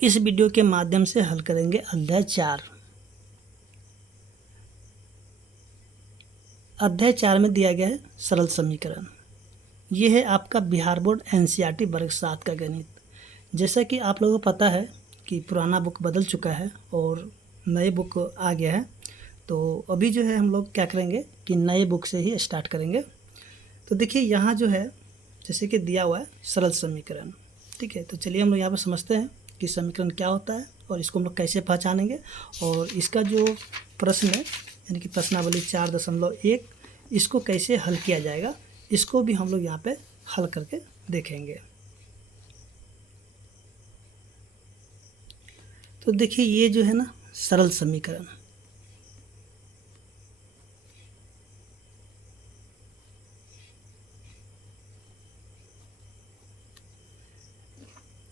इस वीडियो के माध्यम से हल करेंगे अध्याय 4। अध्याय 4 में दिया गया है सरल समीकरण। ये है आपका बिहार बोर्ड एनसीईआरटी वर्ग 7 का गणित। जैसा कि आप लोगों को पता है कि पुराना बुक बदल चुका है और नए बुक आ गया है, तो अभी जो है हम लोग क्या करेंगे कि नए बुक से ही स्टार्ट करेंगे। तो देखिए यहाँ जो है जैसे कि दिया हुआ है सरल समीकरण, ठीक है। तो चलिए हम लोग यहाँ पर समझते हैं कि समीकरण क्या होता है और इसको हम लोग कैसे पहचानेंगे, और इसका जो प्रश्न है यानी कि प्रश्नावली 4.1 इसको कैसे हल किया जाएगा, इसको भी हम लोग यहाँ पे हल करके देखेंगे। तो देखिए ये जो है ना सरल समीकरण,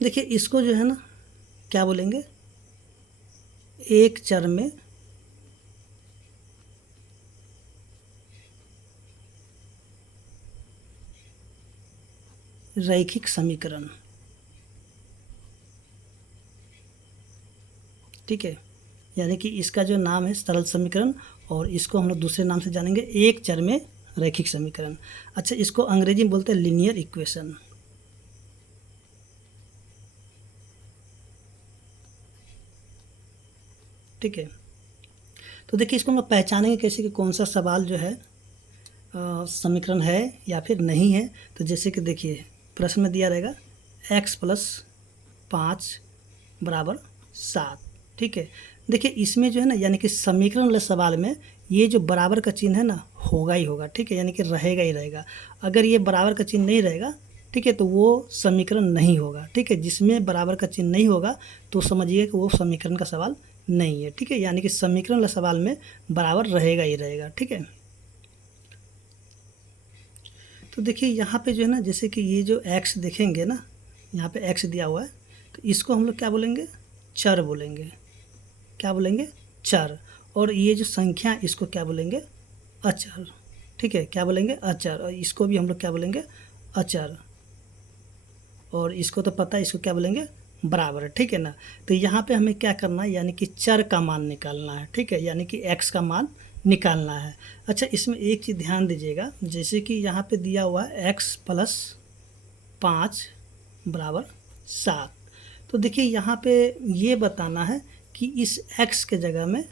देखिए इसको जो है ना क्या बोलेंगे, एक चर में रैखिक समीकरण, ठीक है। यानी कि इसका जो नाम है सरल समीकरण और इसको हम लोग दूसरे नाम से जानेंगे एक चर में रैखिक समीकरण। अच्छा, इसको अंग्रेजी में बोलते हैं लीनियर इक्वेशन, ठीक है। तो देखिए इसको हम लोग पहचानेंगे कैसे कि कौन सा सवाल जो है समीकरण है या फिर नहीं है। तो जैसे कि देखिए प्रश्न में दिया रहेगा x+5 = 7, ठीक है। देखिए इसमें जो है ना यानी कि समीकरण वाले सवाल में ये जो बराबर का चिन्ह है ना होगा ही होगा, ठीक है, यानी कि रहेगा ही रहेगा। अगर ये बराबर का चिन्ह नहीं रहेगा, ठीक है, तो वो समीकरण नहीं होगा, ठीक है। जिसमें बराबर का चिन्ह नहीं होगा तो समझिए कि वो समीकरण का सवाल नहीं है, ठीक है। यानी कि समीकरण वाले सवाल में बराबर रहेगा ही रहेगा, ठीक है। तो देखिए यहाँ पे जो है ना जैसे कि ये जो x देखेंगे ना, यहाँ पे x दिया हुआ है, तो इसको हम लोग क्या बोलेंगे, चर बोलेंगे। क्या बोलेंगे, चर। और ये जो संख्या इसको क्या बोलेंगे, अचर, ठीक है। क्या बोलेंगे, अचर। और इसको भी हम लोग क्या बोलेंगे, अचर। और इसको तो पता है, इसको क्या बोलेंगे, बराबर, ठीक है ना। तो यहाँ पे हमें क्या करना है, यानी कि चर का मान निकालना है, ठीक है, यानी कि x का मान निकालना है। अच्छा, इसमें एक चीज़ ध्यान दीजिएगा, जैसे कि यहाँ पे दिया हुआ है x+5 = 7। तो देखिए यहाँ पे ये बताना है कि इस x के जगह में,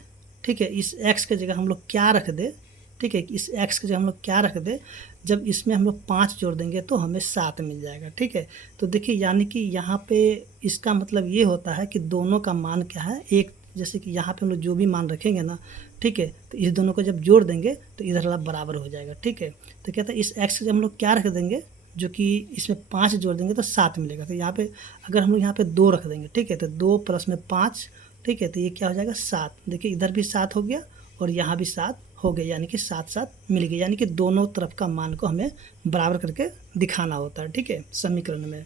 ठीक है, इस x के जगह हम लोग क्या रख दे, ठीक है, इस x के जगह हम लोग क्या रख दे, जब इसमें हम लोग 5 जोड़ देंगे तो हमें 7 मिल जाएगा, ठीक है। तो देखिए यानी कि यहाँ पे इसका मतलब ये होता है कि दोनों का मान क्या है, एक, जैसे कि यहाँ पे हम लोग जो भी मान रखेंगे ना, ठीक है, तो इस दोनों को जब जोड़ देंगे तो इधर वाला बराबर हो जाएगा, ठीक है। तो कहता है इस x के जब हम लोग क्या रख देंगे, जो कि इसमें 5 जोड़ देंगे तो 7 मिलेगा। तो यहाँ पे अगर हम लोग यहाँ पे 2 रख देंगे, ठीक है, तो 2 + 5, ठीक है, तो ये क्या हो जाएगा, 7। देखिए इधर भी 7 हो गया और यहाँ भी 7 हो गया, यानी कि 7 मिल गया। यानी कि दोनों तरफ का मान को हमें बराबर करके दिखाना होता है, ठीक है, समीकरण में।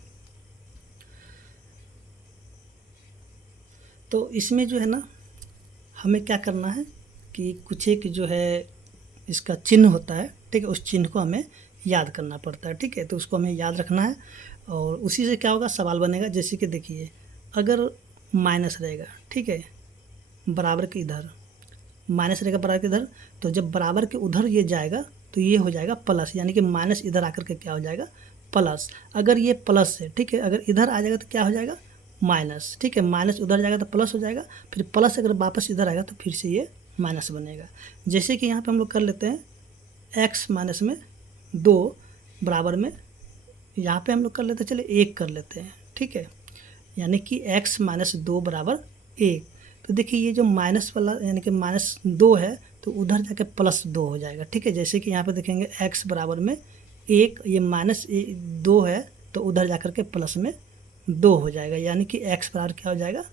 तो इसमें जो है ना हमें क्या करना है कि कुछ एक जो है इसका चिन्ह होता है, ठीक है, उस चिन्ह को हमें याद करना पड़ता है, ठीक है। तो उसको हमें याद रखना है और उसी से क्या होगा, सवाल बनेगा। जैसे कि देखिए अगर माइनस रहेगा, ठीक है, बराबर के इधर माइनस रहेगा, बराबर के इधर, तो जब बराबर के उधर ये जाएगा तो ये हो जाएगा प्लस, यानी कि माइनस इधर आकर के क्या हो जाएगा, प्लस। अगर ये प्लस है, ठीक है, अगर इधर आ जाएगा तो क्या हो जाएगा, माइनस, ठीक है, माइनस उधर जाएगा तो प्लस हो जाएगा, फिर प्लस अगर वापस इधर आएगा तो फिर से ये माइनस बनेगा। जैसे कि यहाँ पे हम लोग कर लेते हैं x-2 बराबर में, यहाँ पे हम लोग कर लेते हैं, चलिए 1 कर लेते हैं, ठीक है, यानी कि x-2 = 1। तो देखिए ये जो माइनस वाला यानी कि -2 है तो उधर जाके +2 हो जाएगा, ठीक है। जैसे कि यहाँ पे देखेंगे x बराबर में 1, ये -2 है तो उधर जाकर के प्लस में 2 हो जाएगा, यानी कि x बराबर क्या हो जाएगा,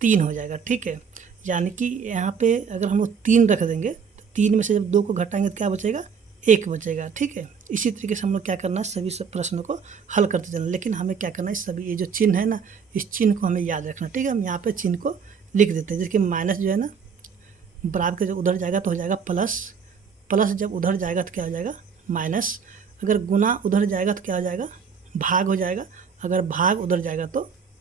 3 हो जाएगा, ठीक है। यानी कि यहाँ पे अगर हम लोग 3 रख देंगे तो 3 में से जब 2 को घटाएंगे तो क्या बचेगा, 1 बचेगा, ठीक है। इसी तरीके से हम लोग क्या करना है, सभी प्रश्नों को हल करते चलना। लेकिन हमें क्या करना है, सभी ये जो चिन्ह है ना, इस चिन्ह को हमें याद रखना, ठीक है। हम यहाँ पे चिन्ह को लिख देते हैं, जैसे कि माइनस जो है ना बराबर के जब उधर जाएगा तो हो जाएगा प्लस, प्लस जब उधर जाएगा तो क्या हो जाएगा, माइनस। अगर गुना उधर जाएगा तो क्या हो जाएगा, भाग हो जाएगा। अगर भाग उधर जाएगा तो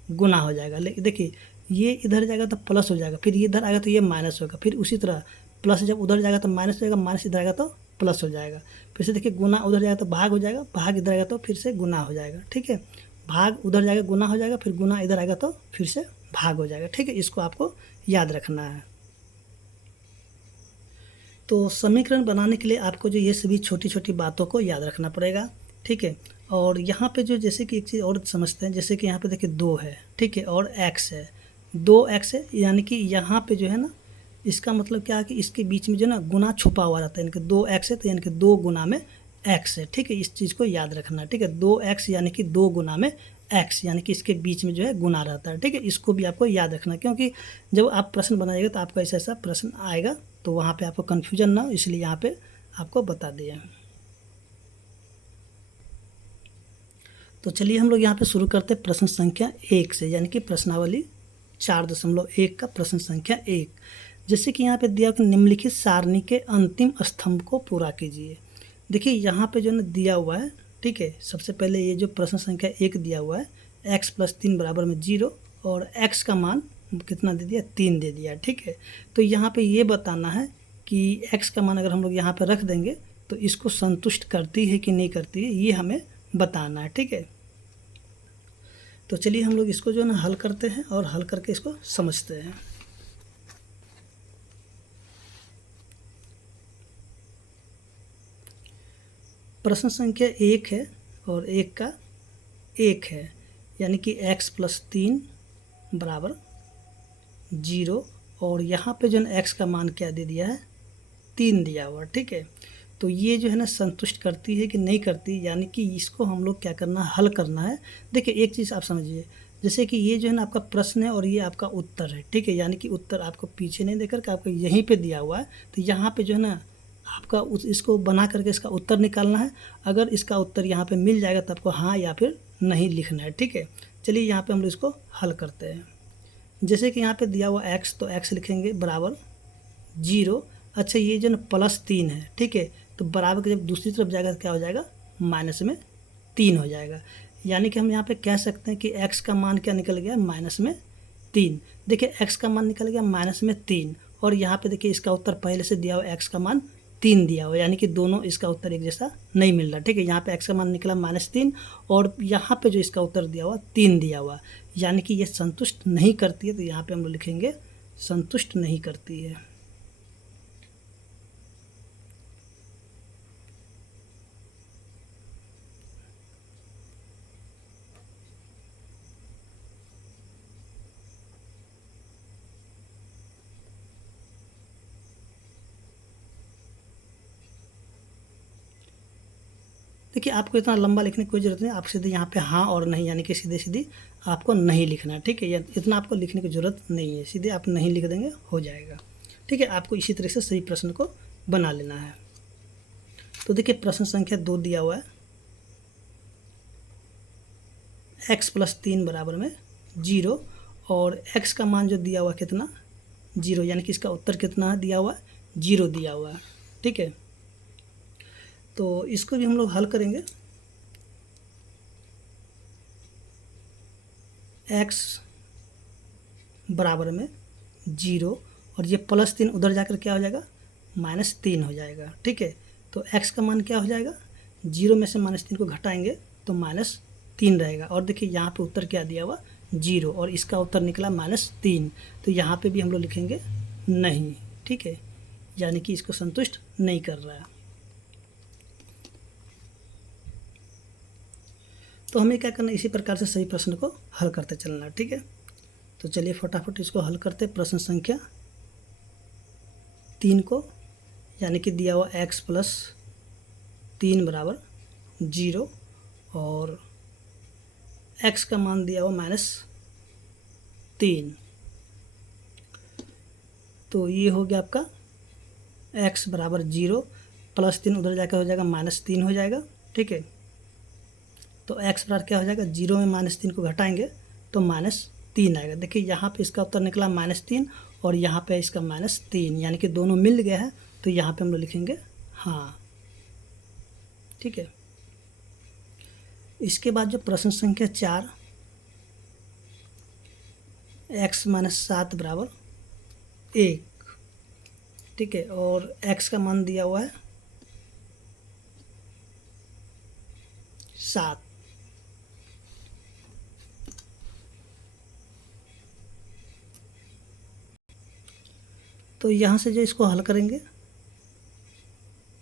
गुना हो जाएगा। लेकिन देखिए ये इधर जाएगा तो प्लस हो जाएगा, फिर ये इधर आएगा तो ये माइनस होगा, फिर उसी तरह प्लस जब उधर जाएगा तो माइनस हो जाएगा, माइनस इधर आएगा तो प्लस हो जाएगा। फिर से देखिए गुना उधर जाएगा तो भाग हो जाएगा, भाग इधर आएगा तो फिर से गुना हो जाएगा। ठीक है, भाग उधर जाएगा गुना हो जाएगा, फिर गुना इधर आएगा तो फिर से भाग हो जाएगा। ठीक है, इसको आपको याद रखना है। तो समीकरण बनाने के लिए आपको जो ये सभी छोटी छोटी बातों को याद रखना पड़ेगा। ठीक है, और यहाँ पे जो जैसे कि एक चीज़ और समझते हैं, जैसे कि यहाँ पे देखिए 2 है, ठीक है, और x है, 2x है, यानी कि यहाँ पे जो है ना इसका मतलब क्या है कि इसके बीच में जो ना गुना छुपा हुआ रहता है, यानी कि 2x है तो यानी कि 2 गुना में x है। ठीक है, इस चीज़ को याद रखना। ठीक है, 2x यानी कि 2 गुना में x, यानी कि इसके बीच में जो है गुना रहता है। ठीक है, इसको भी आपको याद रखना, क्योंकि जब आप प्रश्न बनाइएगा तो आपको ऐसा ऐसा प्रश्न आएगा, तो वहाँ पे आपको कन्फ्यूजन ना हो, इसलिए यहाँ पे आपको बता दिया। तो चलिए हम लोग यहाँ पे शुरू करते हैं प्रश्न संख्या 1 से, यानी कि प्रश्नावली 4.1 का प्रश्न संख्या 1। जैसे कि यहाँ पे दिया कि निम्नलिखित सारणी के अंतिम स्तंभ को पूरा कीजिए। देखिए यहाँ पे जो है दिया हुआ है, ठीक है, सबसे पहले ये जो प्रश्न संख्या 1 दिया हुआ है, x + 3 बराबर में 0 और x का मान कितना दे दिया, 3 दे दिया। ठीक है, तो यहाँ पे ये बताना है कि x का मान अगर हम लोग यहाँ पे रख देंगे तो इसको संतुष्ट करती है कि नहीं करती है, ये हमें बताना है। ठीक है, तो चलिए हम लोग इसको जो है ना हल करते हैं और हल करके इसको समझते हैं। प्रश्न संख्या 1 है और 1 का 1 है, यानी कि x + 3 बराबर 0 और यहाँ पे जो है x का मान क्या दे दिया है, 3 दिया हुआ। ठीक है, तो ये जो है ना संतुष्ट करती है कि नहीं करती, यानी कि इसको हम लोग क्या करना है, हल करना है। देखिए एक चीज़ आप समझिए, जैसे कि ये जो है ना आपका प्रश्न है और ये आपका उत्तर है। ठीक है, यानी कि उत्तर आपको पीछे नहीं देकर के आपको यहीं पे दिया हुआ है, तो यहाँ पे जो है ना आपका इसको बना करके इसका उत्तर निकालना है। अगर इसका उत्तर यहाँ पे मिल जाएगा तो आपको हाँ या फिर नहीं लिखना है। ठीक है, चलिए यहाँ पे हम लोग इसको हल करते हैं। जैसे कि यहाँ पे दिया हुआ x, तो x लिखेंगे बराबर 0। अच्छा, ये जो ना +3 है, ठीक है, तो बराबर के जब दूसरी तरफ जाएगा तो क्या हो जाएगा, माइनस में 3 हो जाएगा। यानी कि हम यहाँ पे कह सकते हैं कि x का मान क्या निकल गया, -3। देखिए x का मान निकल गया -3 और यहाँ पे देखिए इसका उत्तर पहले से दिया हुआ x का मान 3 दिया हुआ, यानी कि दोनों इसका उत्तर एक जैसा नहीं मिल रहा। ठीक है, यहाँ पे x का मान निकला -3 और यहाँ पे जो इसका उत्तर दिया हुआ 3 दिया हुआ, यानी कि ये संतुष्ट नहीं करती है। तो यहाँ पे हम लोग लिखेंगे संतुष्ट नहीं करती है। देखिए आपको इतना लंबा लिखने की कोई ज़रूरत नहीं, आप सीधे यहाँ पे हाँ और नहीं, यानी कि सीधे सीधी आपको नहीं लिखना है। ठीक है, इतना आपको लिखने की ज़रूरत नहीं है, सीधे आप नहीं लिख देंगे हो जाएगा। ठीक है, आपको इसी तरह से सही प्रश्न को बना लेना है। तो देखिए प्रश्न संख्या 2 दिया हुआ है, x + 3 बराबर में 0 और x का मान जो दिया हुआ कितना, 0, यानी कि इसका उत्तर कितना है दिया हुआ, 0 दिया हुआ है। ठीक है, तो इसको भी हम लोग हल करेंगे। x बराबर में 0 और ये +3 उधर जाकर क्या हो जाएगा, -3 हो जाएगा। ठीक है, तो x का मान क्या हो जाएगा, 0 में से -3 को घटाएंगे तो -3 रहेगा। और देखिए यहाँ पे उत्तर क्या दिया हुआ, 0 और इसका उत्तर निकला -3, तो यहाँ पे भी हम लोग लिखेंगे नहीं। ठीक है, यानी कि इसको संतुष्ट नहीं कर रहा है। तो हमें क्या करना है, इसी प्रकार से सही प्रश्न को हल करते चलना। ठीक है, तो चलिए फटाफट इसको हल करते। प्रश्न संख्या 3 को, यानी कि दिया हुआ x + 3 बराबर 0 और x का मान दिया हुआ -3, तो ये हो गया आपका x बराबर 0 +3 उधर जाकर हो जाएगा -3 हो जाएगा। ठीक है, तो x बराबर क्या हो जाएगा, 0 में -3 को घटाएंगे तो -3 आएगा। देखिए यहाँ पे इसका उत्तर निकला -3 और यहाँ पे इसका -3, यानी कि दोनों मिल गया है, तो यहाँ पे हम लोग लिखेंगे हाँ। ठीक है, इसके बाद जो प्रश्न संख्या 4 x माइनस 7 बराबर 1, ठीक है, और x का मान दिया हुआ है 7। तो यहाँ से जो इसको हल करेंगे,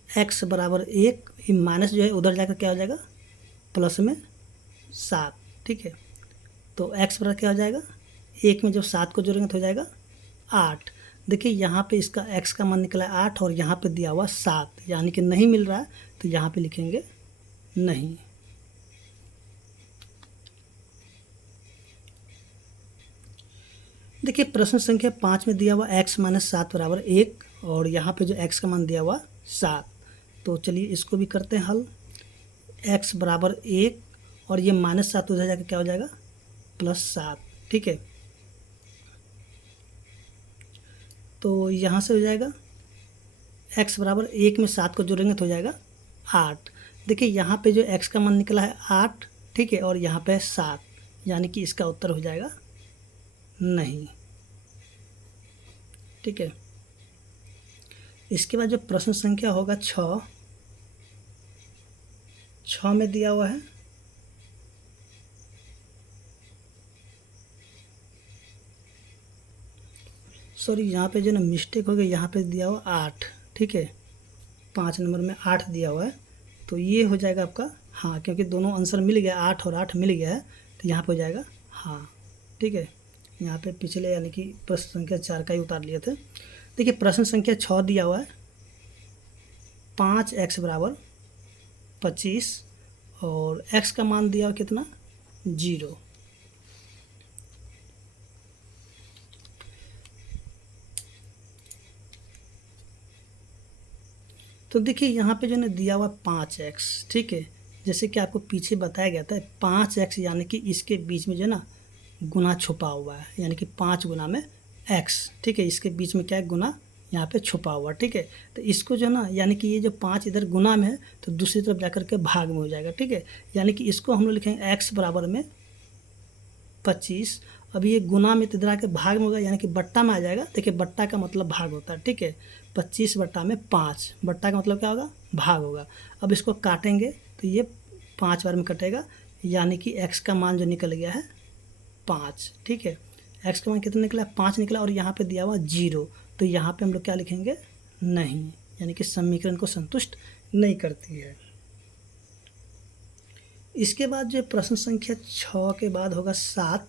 x बराबर 1, ये माइनस जो है उधर जाकर क्या हो जाएगा, प्लस में 7, ठीक है। तो x बराबर क्या हो जाएगा, 1 में जब 7 को जोड़ेंगे तो हो जाएगा 8। देखिए यहाँ पे इसका x का मान निकला है 8 और यहाँ पे दिया हुआ 7, यानी कि नहीं मिल रहा है, तो यहाँ पे लिखेंगे नहीं। देखिए प्रश्न संख्या 5 में दिया हुआ x माइनस 7 बराबर 1 और यहाँ पे जो x का मान दिया हुआ 7। तो चलिए इसको भी करते हैं हल। x बराबर 1 और ये माइनस 7 उधर जाकर क्या हो जाएगा, प्लस 7, ठीक है। तो यहाँ से हो जाएगा x बराबर 1 में 7 को जोड़ेंगे तो हो जाएगा 8। देखिए यहाँ पे जो x का मान निकला है 8, ठीक है, और यहाँ पे 7, यानी कि इसका उत्तर हो जाएगा नहीं, ठीक है। इसके बाद जो प्रश्न संख्या होगा 6 में दिया हुआ है सॉरी यहाँ पे जो ना मिस्टेक हो गई, यहाँ पे दिया हुआ 8, ठीक है, 5 नंबर में 8 दिया हुआ है, तो ये हो जाएगा आपका हाँ, क्योंकि दोनों आंसर मिल गया, 8 और 8 मिल गया है, तो यहाँ पे हो जाएगा हाँ, ठीक है। यहाँ पे पिछले यानी कि प्रश्न संख्या 4 का ही उतार लिए थे। देखिए प्रश्न संख्या 6 दिया हुआ है 5x बराबर 25 और x का मान दिया हुआ कितना, 0। तो देखिए यहाँ पे जो है दिया हुआ 5x, ठीक है, जैसे कि आपको पीछे बताया गया था 5x, यानी कि इसके बीच में जो है ना गुना छुपा हुआ है, यानी कि 5 गुना में x, ठीक है, इसके बीच में क्या है, गुना यहाँ पे छुपा हुआ, ठीक है। तो इसको जो है ना, यानी कि ये जो 5 इधर गुना में है तो दूसरी तरफ जाकर के भाग में हो जाएगा, ठीक है, यानी कि इसको हम लोग लिखेंगे x बराबर में 25। अब ये गुना में तो इधर आके भाग में होगा, यानी कि बट्टा में आ जाएगा। देखिए बट्टा का मतलब भाग होता है, ठीक है, 25 बट्टा में 5, बट्टा का मतलब क्या होगा, भाग होगा। अब इसको काटेंगे तो ये 5 बार में कटेगा, यानी कि x का मान जो निकल गया है 5, ठीक है, x का मान कितना निकला, 5 निकला, और यहाँ पे दिया हुआ 0, तो यहाँ पे हम लोग क्या लिखेंगे, नहीं, यानी कि समीकरण को संतुष्ट नहीं करती है। इसके बाद जो प्रश्न संख्या 6 के बाद होगा 7।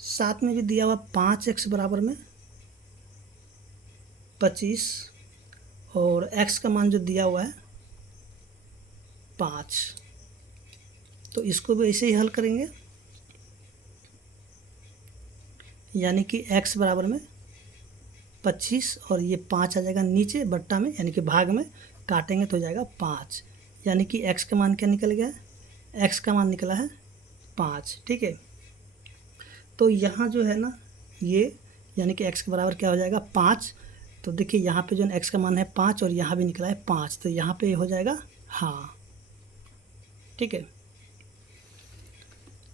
सात में भी दिया हुआ 5x बराबर में 25 और x का मान जो दिया हुआ है 5। तो इसको भी ऐसे ही हल करेंगे, यानी कि x बराबर में 25 और ये 5 आ जाएगा नीचे बट्टा में, यानी कि भाग में, काटेंगे तो हो जाएगा 5, यानी कि x का मान क्या निकल गया, x का मान निकला है 5, ठीक है। तो यहाँ जो है ना ये, यानी कि x के बराबर क्या हो जाएगा 5। तो देखिए यहाँ पे जो है x का मान है 5 और यहाँ भी निकला है 5, तो यहाँ पे हो जाएगा हाँ, ठीक है।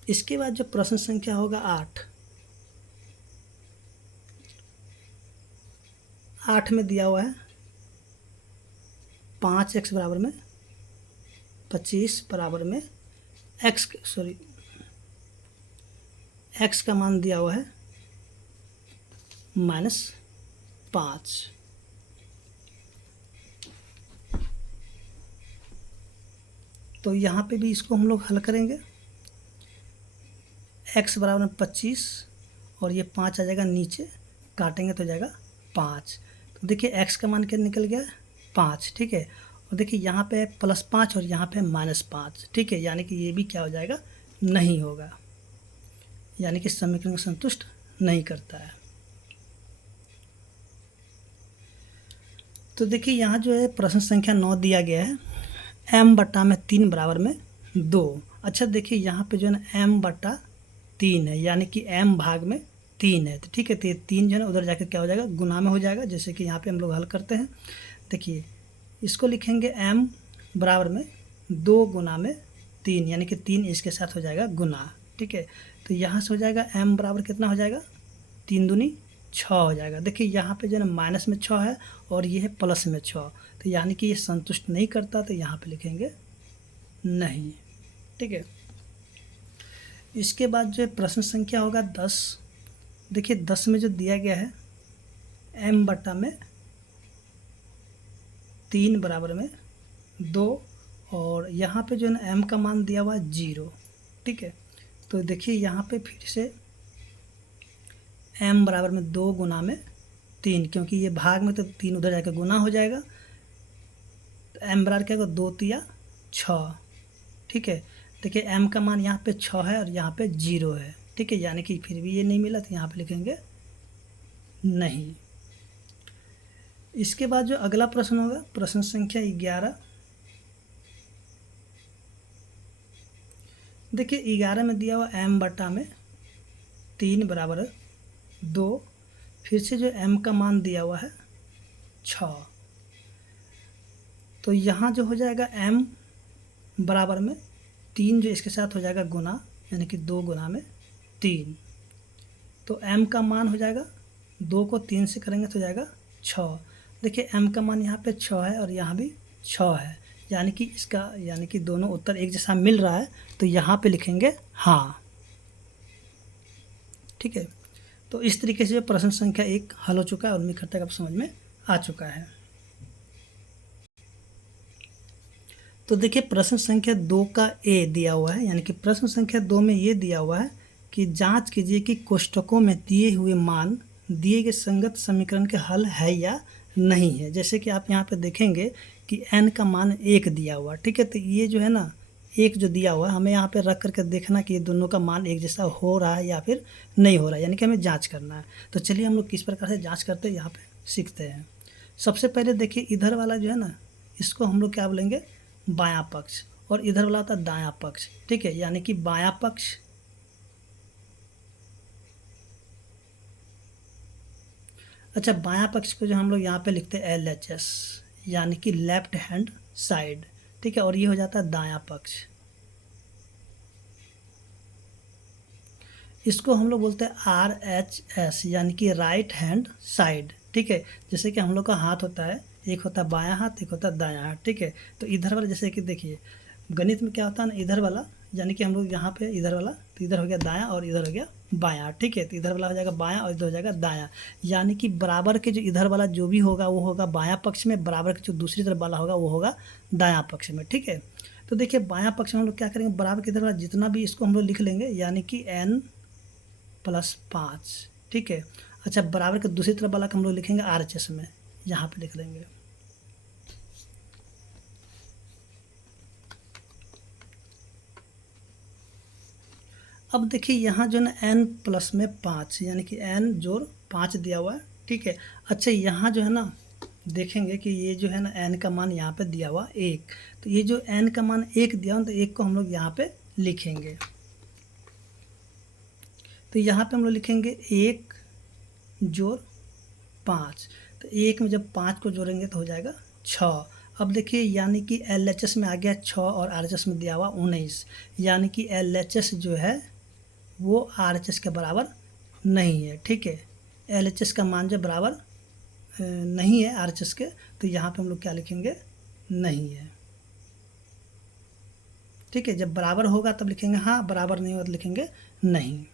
इसके बाद जो प्रश्न संख्या होगा 8 में दिया हुआ है 5x बराबर में 25 बराबर में x का मान दिया हुआ है -5। तो यहाँ पे भी इसको हम लोग हल करेंगे, x बराबर में 25 और ये 5 आ जाएगा नीचे, काटेंगे तो हो जाएगा 5। तो देखिए x का मान क्या निकल गया, 5, ठीक है, और देखिए यहाँ पे +5 और यहाँ पे -5, ठीक है, यानी कि ये भी क्या हो जाएगा, नहीं होगा, यानी कि समीकरण को संतुष्ट नहीं करता है। तो देखिए यहाँ जो है प्रश्न संख्या 9 दिया गया है m बट्टा में 3 बराबर में 2। अच्छा देखिए यहाँ पे जो है ना m बट्टा 3 है, यानी कि m भाग में 3 है, तो ठीक है, तो ये 3 जो है ना उधर जाकर क्या हो जाएगा, गुना में हो जाएगा, जैसे कि यहाँ पे हम लोग हल करते हैं। देखिए इसको लिखेंगे m बराबर में 2 गुना में 3, यानी कि 3 इसके साथ हो जाएगा गुना, ठीक है। तो यहाँ से हो जाएगा m बराबर कितना हो जाएगा, 3 दूनी 6 हो जाएगा। देखिए यहाँ पे जो है ना माइनस में 6 है और ये है प्लस में 6, तो यानी कि ये संतुष्ट नहीं करता, तो यहाँ पे लिखेंगे नहीं, ठीक है। इसके बाद जो है प्रश्न संख्या होगा 10। देखिए 10 में जो दिया गया है m बटा में 3 बराबर में 2, और यहाँ पे जो है ना m का मान दिया हुआ है 0, ठीक है। तो देखिए यहाँ पे फिर से m बराबर में 2 गुना में 3, क्योंकि ये भाग में तो 3 उधर जाकर गुना हो जाएगा, तो m बराबर क्या होगा, 2 तिया 6, ठीक है। देखिए m का मान यहाँ पे 6 है और यहाँ पे 0 है, ठीक है, यानी कि फिर भी ये नहीं मिला, तो यहाँ पे लिखेंगे नहीं। इसके बाद जो अगला प्रश्न होगा प्रश्न संख्या 11। देखिए 11 में दिया हुआ m बटा में 3 बराबर 2, फिर से जो m का मान दिया हुआ है 6, तो यहाँ जो हो जाएगा m बराबर में 3 जो इसके साथ हो जाएगा गुना, यानी कि 2 गुना में 3, तो m का मान हो जाएगा 2 को 3 से करेंगे तो हो जाएगा 6। देखिए m का मान यहाँ पे 6 है और यहाँ भी 6 है, यानी कि इसका यानी कि दोनों उत्तर एक जैसा मिल रहा है, तो यहाँ पे लिखेंगे हाँ, ठीक है। तो इस तरीके से प्रश्न संख्या 1 हल हो चुका है और उम्मीद करता है आप समझ में आ चुका है। तो देखिए प्रश्न संख्या 2 का ए दिया हुआ है, यानी कि प्रश्न संख्या 2 में ये दिया हुआ है कि जांच कीजिए कि कोष्ठकों में दिए हुए मान दिए गए संगत समीकरण के हल है या नहीं है। जैसे कि आप यहाँ पे देखेंगे कि n का मान 1 दिया हुआ, ठीक है, तो ये जो है ना 1 जो दिया हुआ है, हमें यहाँ पे रख करके देखना कि ये दोनों का मान एक जैसा हो रहा है या फिर नहीं हो रहा है, यानी कि हमें जाँच करना है। तो चलिए हम लोग किस प्रकार से जाँच करते हैं यहाँ पर सीखते हैं। सबसे पहले देखिए इधर वाला जो है ना, इसको हम लोग क्या बोलेंगे, बायां पक्ष, और इधर वाला होता है दायां पक्ष, ठीक है, यानी कि बायां पक्ष अच्छा बायां पक्ष को जो हम लोग यहाँ पे लिखते हैं LHS, यानी कि लेफ्ट हैंड साइड, ठीक है, और ये हो जाता है दायां पक्ष, इसको हम लोग बोलते हैं RHS, यानी कि राइट हैंड साइड, ठीक है। जैसे कि हम लोग का हाथ होता है, एक होता है बायां हाथ, एक होता है दायां हाथ, ठीक है। तो इधर वाला जैसे कि देखिए गणित में क्या होता है ना, इधर वाला यानी कि हम लोग यहाँ पे इधर वाला, तो इधर हो गया दायां और इधर हो गया बायां, ठीक है। तो इधर वाला हो जाएगा बायां और इधर हो जाएगा दायां, यानी कि बराबर के जो इधर वाला जो भी होगा वो होगा बायां पक्ष में, बराबर के जो दूसरी तरफ वाला होगा वो होगा दायां पक्ष में, ठीक है। तो देखिए बायां पक्ष में हम लोग क्या करेंगे, बराबर के इधर वाला जितना भी इसको हम लोग लिख लेंगे, यानी कि n+5, ठीक है। अच्छा बराबर के दूसरी तरफ वाला हम लोग लिखेंगे RHS में, यहाँ पे लिख लेंगे। अब देखिए यहाँ जो ना n+5, यानी कि n जोड़ 5 दिया हुआ है, ठीक है। अच्छा यहाँ जो है ना देखेंगे कि ये जो है ना n का मान यहाँ पे दिया हुआ 1, तो ये जो n का मान 1 दिया हुआ, तो 1 को हम लोग यहाँ पे लिखेंगे। तो यहाँ पे हम लोग लिखेंगे 1 जोड़ 5, तो 1 में जब 5 को जोड़ेंगे तो हो जाएगा 6। अब देखिए यानी कि LHS में आ गया 6 और RHS में दिया हुआ 19, यानी कि LHS जो है वो RHS के बराबर नहीं है, ठीक है। LHS का मान जब बराबर नहीं है RHS के, तो यहाँ पे हम लोग क्या लिखेंगे, नहीं है, ठीक है। जब बराबर होगा तब लिखेंगे हाँ, बराबर नहीं होगा तो लिखेंगे नहीं।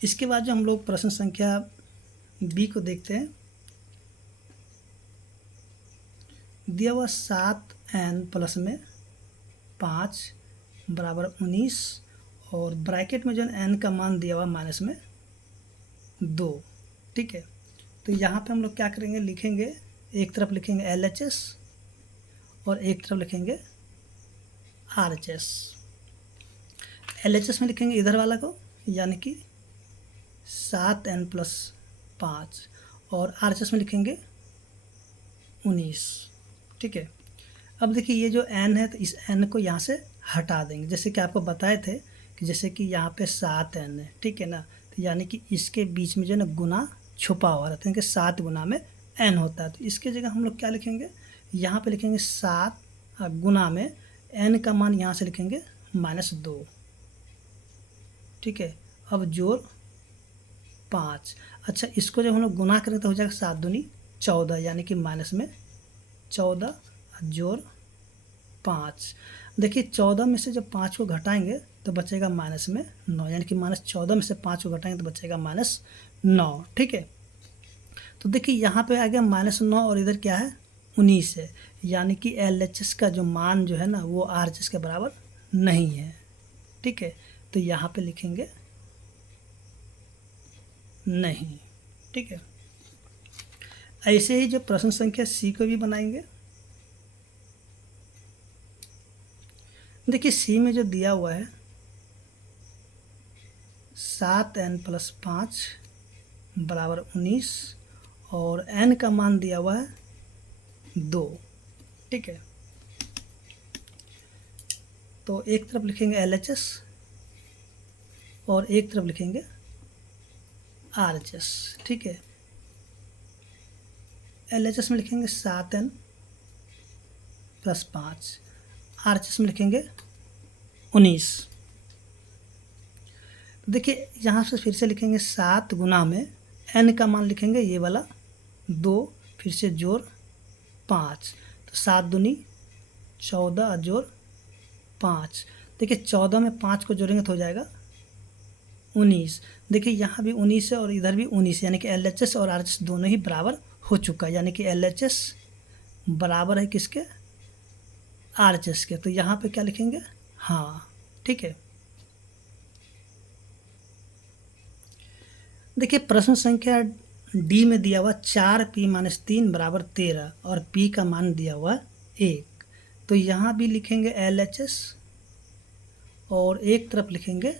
इसके बाद जो हम लोग प्रश्न संख्या B को देखते हैं, दिया हुआ 7n प्लस में 5 बराबर 19, और ब्रैकेट में जो है n का मान दिया हुआ माइनस में 2, ठीक है। तो यहाँ पे हम लोग क्या करेंगे, लिखेंगे एक तरफ लिखेंगे LHS और एक तरफ लिखेंगे RHS। LHS में लिखेंगे इधर वाला को, यानी कि 7n+5, और RHS में लिखेंगे 19, ठीक है। अब देखिए ये जो n है, तो इस n को यहाँ से हटा देंगे, जैसे कि आपको बताए थे कि जैसे कि यहाँ पे 7n है, ठीक है ना, तो यानी कि इसके बीच में जो है ना गुना छुपा हुआ रहता है कि 7 गुना में n होता है, तो इसके जगह हम लोग क्या लिखेंगे, यहाँ पे लिखेंगे 7 गुना में n का मान यहाँ से लिखेंगे -2, ठीक है। अब जोड़ 5। अच्छा, इसको जब हम लोग गुना करें तो हो जाएगा 7 दूनी 14, यानी कि माइनस में 14 जोड़ 5। देखिए 14 में से जब 5 को घटाएंगे तो बचेगा माइनस में 9, यानी कि -14 में से 5 को घटाएंगे तो बचेगा -9, ठीक है। तो देखिए यहाँ पे आ गया -9 और इधर क्या है 19 है, यानी कि LHS का जो मान जो है ना वो RHS के बराबर नहीं है, ठीक है। तो यहाँ पे लिखेंगे नहीं, ठीक है। ऐसे ही जो प्रश्न संख्या C को भी बनाएंगे। देखिए C में जो दिया हुआ है 7n + 5 बराबर 19 और n का मान दिया हुआ है 2, ठीक है। तो एक तरफ लिखेंगे LHS और एक तरफ लिखेंगे RHS, ठीक है। LHS में लिखेंगे 7n + 5, RHS में लिखेंगे 19। देखिए यहाँ से फिर से लिखेंगे 7 गुना में n का मान लिखेंगे ये वाला 2, फिर से जोड़ 5, तो 7 दूनी 14 जोड़ 5। देखिए 14 में 5 को जोड़ेंगे तो हो जाएगा 19। देखिए यहाँ भी 19 है और इधर भी 19, यानी कि LHS और RHS दोनों ही बराबर हो चुका है, यानी कि LHS बराबर है किसके RHS के। तो यहाँ पे क्या लिखेंगे हाँ, ठीक है। देखिए प्रश्न संख्या D में दिया हुआ 4p - 3 बराबर 13 और p का मान दिया हुआ 1। तो यहाँ भी लिखेंगे LHS और एक तरफ लिखेंगे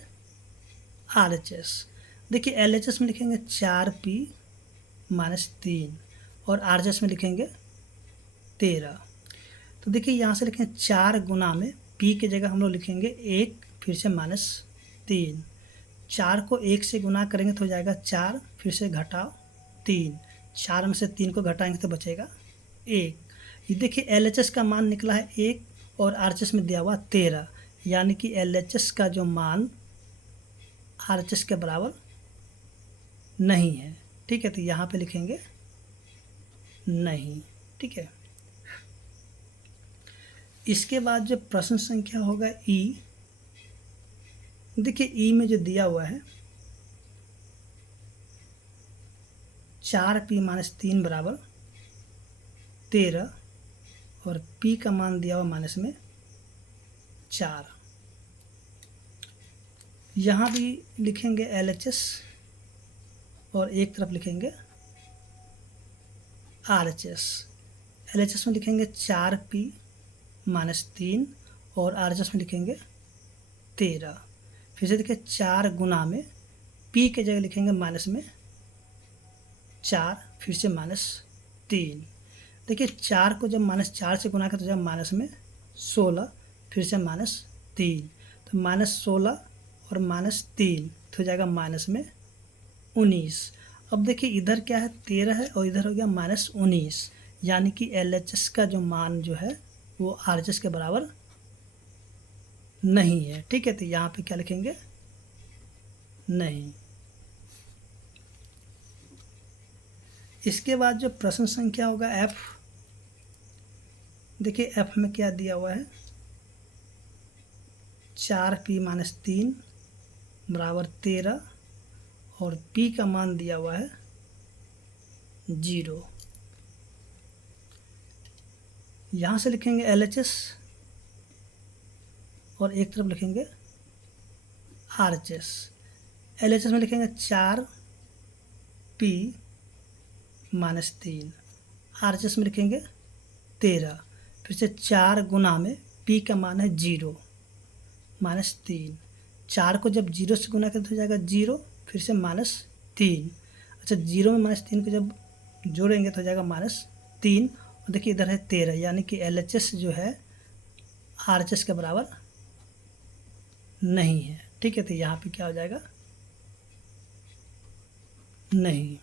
RHS। देखिए LHS में लिखेंगे 4p - 3 और RHS में लिखेंगे 13। तो देखिए यहाँ से लिखेंगे 4 गुना में p की जगह हम लोग लिखेंगे 1, फिर से -3। 4 को 1 से गुना करेंगे तो हो जाएगा 4, फिर से घटाओ 3, 4 में से 3 को घटाएंगे तो बचेगा 1। ये देखिए LHS का मान निकला है 1 और RHS में दिया हुआ 13, यानी कि LHS का जो मान RHS के बराबर नहीं है, ठीक है। तो यहाँ पे लिखेंगे नहीं, ठीक है। इसके बाद जो प्रश्न संख्या होगा E, देखिए E में जो दिया हुआ है 4p - 3 बराबर 13 और p का मान दिया हुआ माइनस में 4। यहाँ भी लिखेंगे LHS और एक तरफ लिखेंगे RHS। LHS में लिखेंगे 4p - 3 और RHS में लिखेंगे 13। फिर से देखिए 4 गुना में p के जगह लिखेंगे माइनस में 4, फिर से -3। देखिए 4 को जब -4 से गुना करें तो जब माइनस में 16, फिर से -3, तो -16 और -3 तो हो जाएगा माइनस में 19। अब देखिए इधर क्या है 13 है और इधर हो गया -19, यानी कि LHS का जो मान जो है वो RHS के बराबर नहीं है, ठीक है। तो यहाँ पे क्या लिखेंगे नहीं। इसके बाद जो प्रश्न संख्या होगा F, देखिए F में क्या दिया हुआ है 4p - 3 बराबर 13 और p का मान दिया हुआ है 0। यहाँ से लिखेंगे LHS और एक तरफ लिखेंगे RHS। LHS में लिखेंगे 4p - 3, RHS में लिखेंगे 13, फिर से 4 गुना में p का मान है 0 -3। 4 को जब 0 से गुना करें तो हो जाएगा 0, फिर से -3। अच्छा 0 में -3 को जब जोड़ेंगे तो हो जाएगा -3 और देखिए इधर है 13, यानी कि LHS जो है RHS के बराबर नहीं है, ठीक है। तो यहाँ पे क्या हो जाएगा नहीं।